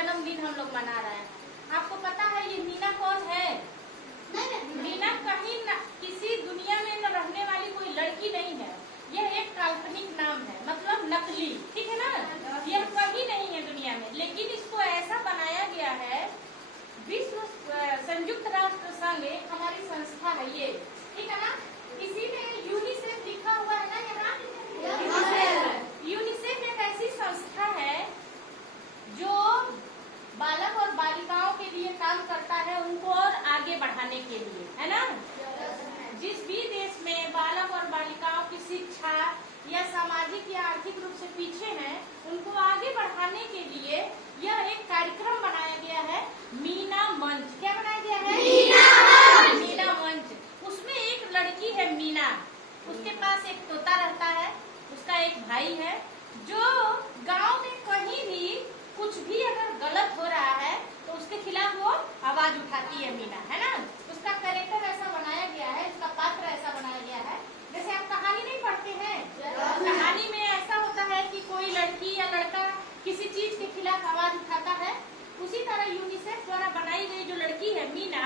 जन्मदिन हम लोग मना रहे हैं। आपको पता है ये मीना कौन है? मीना कहीं किसी दुनिया में न रहने वाली कोई लड़की नहीं है। यह एक काल्पनिक नाम है, मतलब नकली, ठीक है ना। यह कहीं नहीं है दुनिया में, लेकिन इसको ऐसा बनाया गया है। विश्व संयुक्त राष्ट्र संघ एक हमारी संस्था है ये, ठीक है ना। इसी में यूनिसेफ लिखा हुआ है ना यहाँ। यूनिसेफ एक ऐसी संस्था है जो बालक और बालिकाओं के लिए काम करता है, उनको और आगे बढ़ाने के लिए, है ना। जिस भी देश में बालक और बालिकाओं की शिक्षा या सामाजिक या आर्थिक रूप से पीछे हैं, उनको आगे बढ़ाने के लिए यह एक कार्यक्रम बनाया गया है, मीना मंच। क्या बनाया गया है? मीना मंच। उसमें एक लड़की है मीना, उसके पास एक तोता रहता है, उसका एक भाई है, जो गांव में कहीं भी कुछ भी अगर गलत हो रहा है तो उसके खिलाफ वो आवाज उठाती है मीना, है ना। उसका कैरेक्टर ऐसा बनाया गया है, उसका पात्र ऐसा बनाया गया है। जैसे आप कहानी नहीं पढ़ते हैं, कहानी में ऐसा होता है कि कोई लड़की या लड़का किसी चीज के खिलाफ आवाज उठाता है, उसी तरह यूनिसेफ द्वारा बनाई गई जो लड़की है मीना,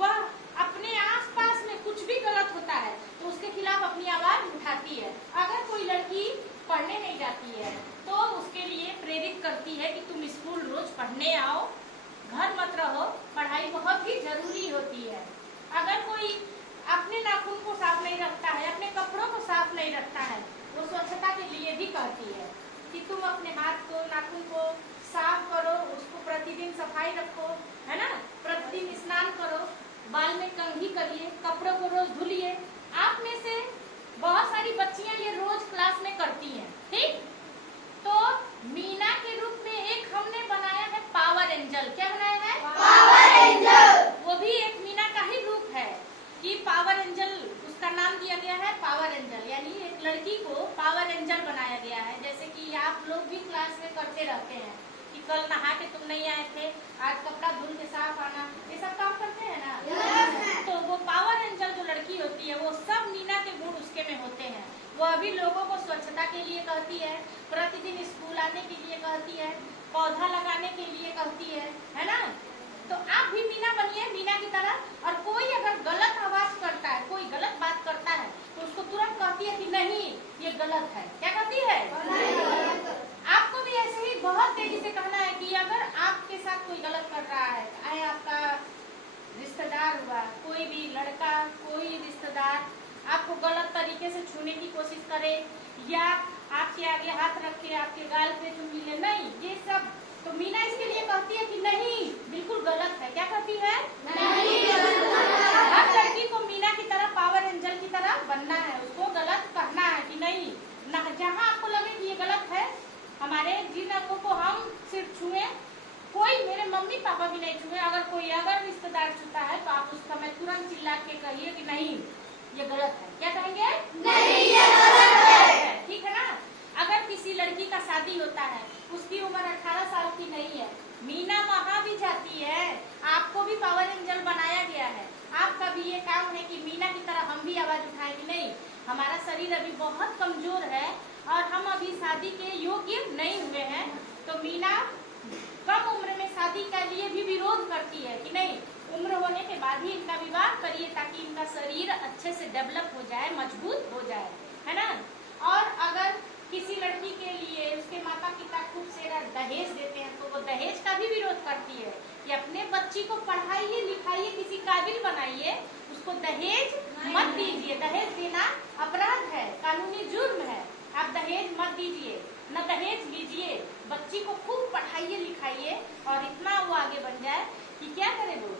वह अपने आसपास में कुछ भी गलत होता है तो उसके खिलाफ अपनी आवाज उठाती है। अगर कोई लड़की पढ़ने नहीं जाती है तो उसके लिए प्रेरित करती है कि तुम स्कूल रोज पढ़ने आओ, घर मत रहो, पढ़ाई बहुत ही जरूरी होती है। अगर कोई अपने नाखून को साफ नहीं रखता है, अपने कपड़ों को साफ नहीं रखता है, वो स्वच्छता के लिए भी कहती है कि तुम अपने हाथ को, नाखून को साफ करो, उसको प्रतिदिन सफाई रखो, है ना। प्रतिदिन स्नान करो, बाल में कंघी करिए, कपड़ों को रोज धुलिए। आप में से बहुत सारी बच्चियां ये रोज क्लास में करती हैं, ठीक। तो मीना के रूप में एक हमने बनाया है पावर एंजल। क्या बनाया है? Power angel. वो भी एक मीना का ही रूप है कि पावर एंजल, उसका नाम दिया गया है पावर एंजल, यानी एक लड़की को पावर एंजल बनाया गया है। जैसे कि आप लोग भी क्लास में करते रहते हैं कि कल नहा के तुम नहीं आए थे, आज कपड़ा धुल के साफ आना, ये सब काम करते हैं ना। तो वो पावर एंजल जो लड़की होती है, वो सब मीना के गुण उसके में होते हैं। वो अभी लोगों को स्वच्छता के लिए कहती है, प्रतिदिन स्कूल आने के लिए कहती है, पौधा लगाने के लिए कहती है ना। तो आप भी मीना बनिए, मीना की तरह। और कोई अगर गलत आवाज करता है, कोई गलत बात करता है, तो उसको तुरंत कहती है कि नहीं ये गलत है। क्या कहती है? आपको भी ऐसे ही बहुत तेजी से कहना है कि अगर आपके साथ कोई गलत कर रहा है, चाहे आपका रिश्तेदार हुआ, कोई भी लड़का, कोई रिश्तेदार आपको गलत तरीके से छूने की कोशिश करे या आपके आगे हाथ रख के आपके गाल पे चुम्मी ले, नहीं, ये सब तो मीना इसके लिए कहती है कि नहीं बिल्कुल गलत है। क्या कहती है? नहीं, हर लड़की को मीना की तरह, पावर एंजल की तरह बनना है, उसको गलत कहना है कि नहीं। जहाँ आपको लगे कि ये गलत है, हमारे जिन अंगों को हम सिर्फ छुए, कोई, मेरे मम्मी पापा भी नहीं छुए, अगर रिश्तेदार छूता है तो आप उस समय तुरंत चिल्ला के कहिए कि नहीं ये गलत है। क्या कहेंगे? नहीं ये गलत है, ठीक है ना। अगर किसी लड़की का शादी होता है, उसकी उम्र 18 साल की नहीं है, मीना वहाँ भी जाती है, आपको भी पावर एंजल बनाया गया है। आपका भी ये काम है कि मीना की तरह हम भी आवाज उठाएं कि नहीं, हमारा शरीर अभी बहुत कमजोर है और हम अभी शादी के योग्य नहीं हुए हैं। तो मीना कम उम्र में शादी के लिए भी विरोध करती है कि नहीं, उम्र होने के बाद ही इनका विवाह करिए ताकि इनका शरीर अच्छे से डेवलप हो जाए, मजबूत हो जाए, है ना। और अगर किसी लड़की के लिए उसके माता पिता खूब सारा दहेज देते हैं तो वो दहेज का भी विरोध करती है कि अपने बच्ची को पढ़ाइए लिखाइए, किसी काबिल बनाइए, उसको दहेज मत दीजिए। दहेज देना अपराध है, कानूनी जुर्म है। आप दहेज मत दीजिए, न दहेज लीजिए, बच्ची को खूब पढ़ाइए लिखाइए और इतना वो आगे बन जाए कि क्या करे, वो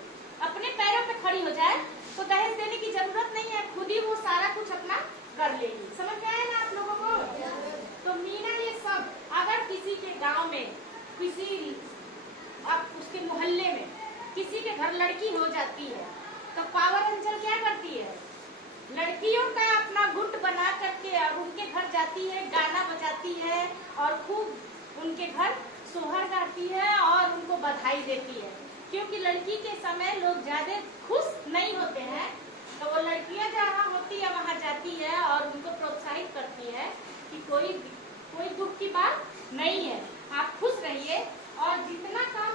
अपने पैरों पे खड़ी हो जाए, तो दहेज देने की जरूरत नहीं है, खुद ही वो सारा कुछ अपना कर लेगी। समझ में आया ना आप लोगों को? तो मीना ये सब, अगर किसी के गांव में, किसी अब उसके मोहल्ले में किसी के घर लड़की हो जाती है तो पावर एंजल क्या करती है? लड़कियों का अपना गुट बना करके और उनके घर जाती है, गाना बजाती है और खूब उनके घर सोहर गाती है और उनको बधाई देती है। क्योंकि लड़की के समय लोग ज्यादा खुश नहीं होते हैं, तो वो लड़कियां जहाँ होती है वहाँ जाती है और उनको प्रोत्साहित करती है कि कोई दुख की बात नहीं है, आप खुश रहिए और जितना काम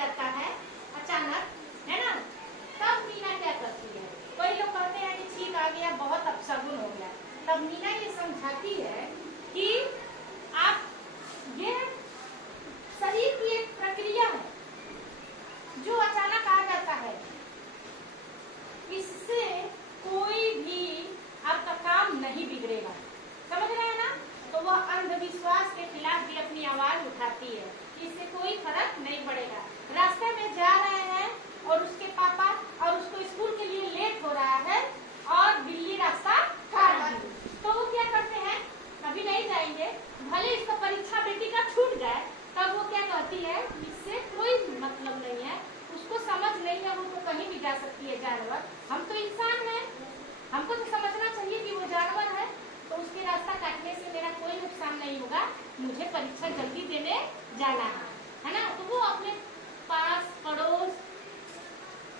जाता है अचानक, है ना, तब मीना क्या करती है? कोई लोग कहते हैं कि छींक आ गया, बहुत अपशगुन हो गया। तब मीना ये समझाती है कि आप, ये शरीर की एक प्रक्रिया है जो अचानक आ जाता है, इससे कोई भी आपका काम नहीं बिगड़ेगा। समझ रहे हैं ना? तो वह अंधविश्वास के खिलाफ भी अपनी आवाज उठाती है, इससे कोई फर्क नहीं पड़ेगा। रास्ते में जा रहे हैं और उसके पापा और उसको स्कूल के लिए लेट हो रहा है और बिल्ली रास्ता काट दी, तो वो क्या करते हैं? अभी नहीं जाएंगे, भले इसका परीक्षा बेटी का छूट जाए, तब वो क्या कहती है? इससे कोई मतलब नहीं है, उसको समझ नहीं है, वो तो कहीं भी जा सकती है जानवर, हम तो इंसान हैं, हमको तो समझना चाहिए कि वो जानवर है, तो उसके रास्ता काटने से मेरा कोई नुकसान नहीं होगा, मुझे परीक्षा जल्दी देने जाना है ना? तो वो अपने पास पड़ोस,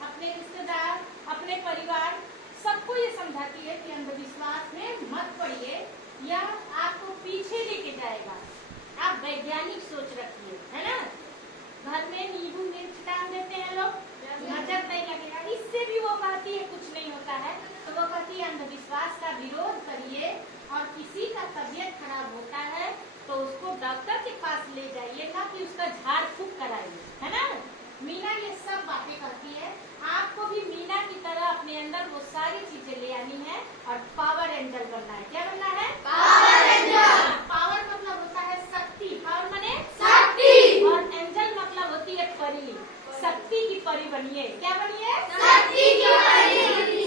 अपने रिश्तेदार, अपने परिवार, सबको ये समझाती है कि अंधविश्वास में मत पड़िए, यह आपको पीछे लेके जाएगा। आप वैज्ञानिक सोच रखिए, है ना? घर में नींबू मिर्च डाल देते हैं लोग, नजर नहीं लगेगा, इससे भी वो कहती है कुछ नहीं होता है। तो वो कहती है अंधविश्वास का विरोध करिए, और किसी का तबीयत खराब होता है तो उसको डॉक्टर के पास ले जाइए, ना कि उसका झाड़ फूक कराइए, है ना? मीना ये सब बातें करती है। आपको भी मीना की तरह अपने अंदर वो सारी चीजें ले आनी है और पावर एंजल बनना है। क्या बनना है? Power angel. पावर मतलब होता है शक्ति, पावर माने शक्ति, और एंजल मतलब होती है परी, शक्ति की परी बनिए। क्या बनिए? शक्ति की परी।